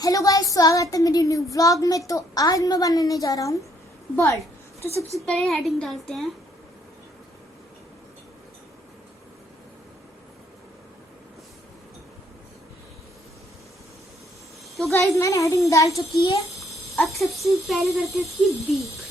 Hello guys, स्वागत है मेरी न्यू व्लॉग में। तो आज मैं बनाने जा रहा हूँ बर्ड। तो सबसे पहले हेडिंग डालते हैं। तो गाइस मैंने हेडिंग डाल चुकी है। अब सबसे पहले करते हैं इसकी बीक।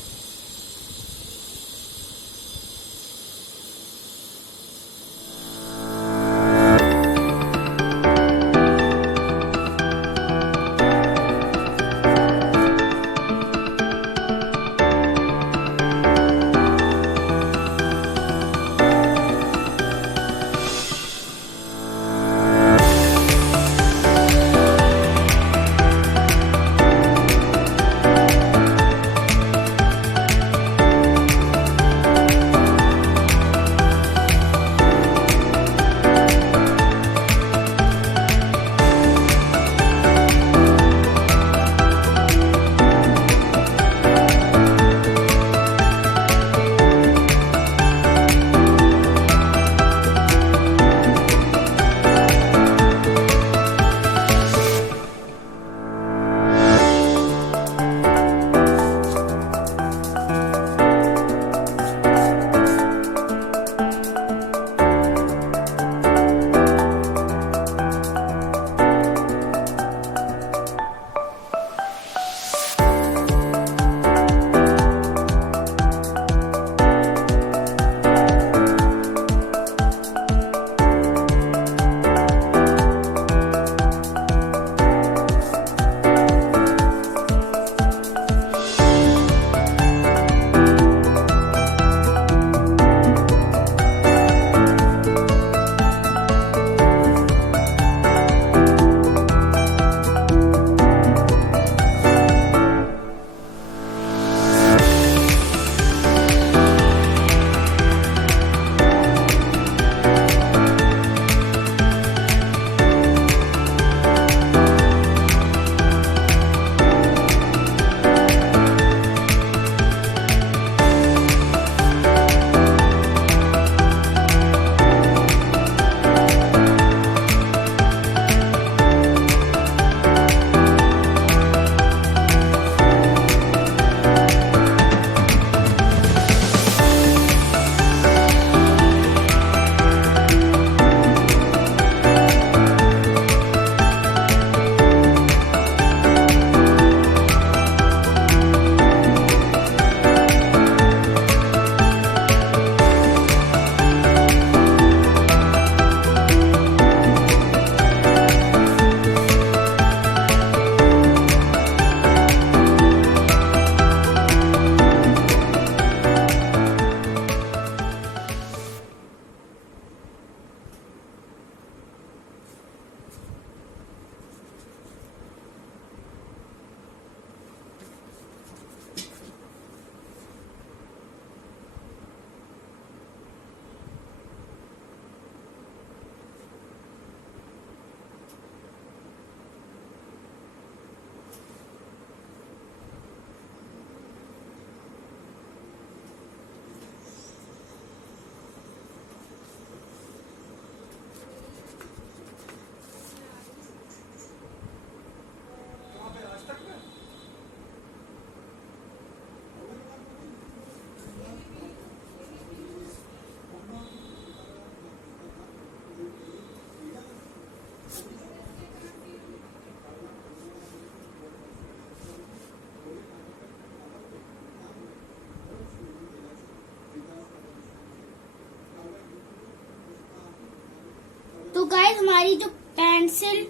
तो गाइस हमारी जो पेंसिल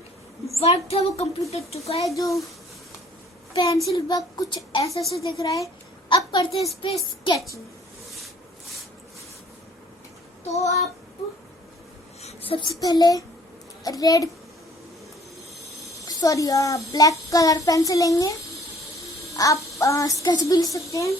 वर्क था वो कंप्लीट हो चुका है। जो पेंसिल वर्क कुछ ऐसा से दिख रहा है। अब करते हैं इस पे स्केचिंग। तो आप सबसे पहले ब्लैक कलर पेंसिल लेंगे। आप स्केच भी लिख सकते हैं।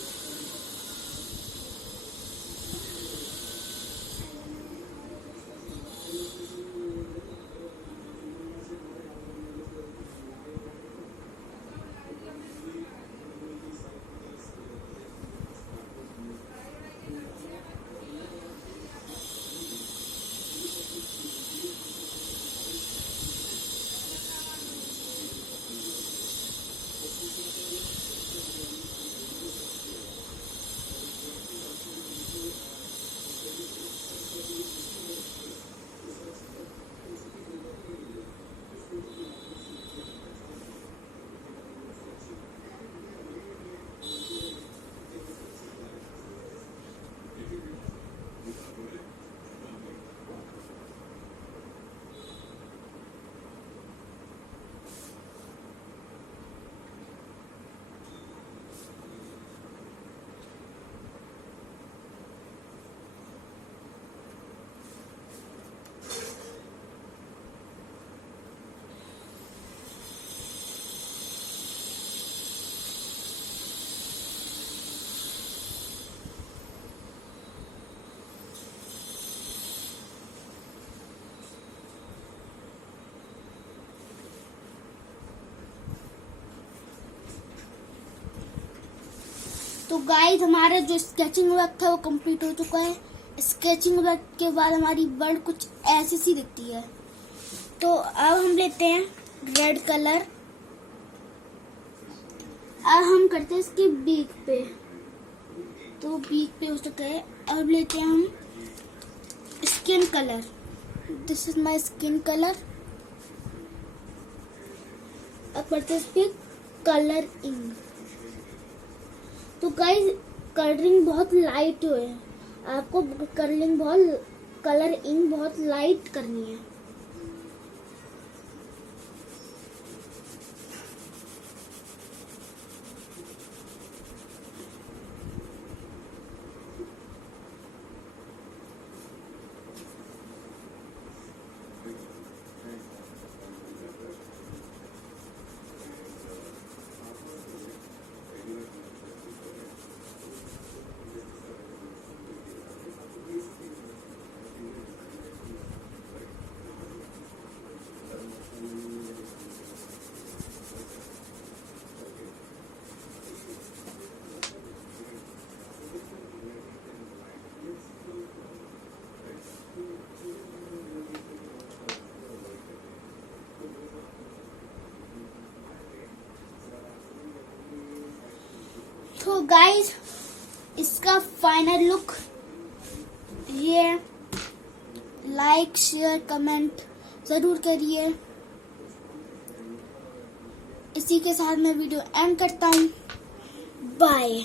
तो गाइस हमारा जो स्केचिंग वर्क था वो कंप्लीट हो चुका है। स्केचिंग वर्क के बाद हमारी बर्ड कुछ ऐसी सी दिखती है। तो अब हम लेते हैं रेड कलर। अब हम करते हैं इसके बीक पे, तो बीक पे हो चुका है। अब लेते हैं हम skin colour. This is my skin colour. अब करते हैं इस पे कलर इंक। तो गाइस कलरिंग बहुत लाइट है, आपको कलर इंक बहुत लाइट करनी है। तो गाइस इसका फाइनल लुक ये। लाइक शेयर कमेंट जरूर करिए। इसी के साथ मैं वीडियो एंड करता हूँ। बाय।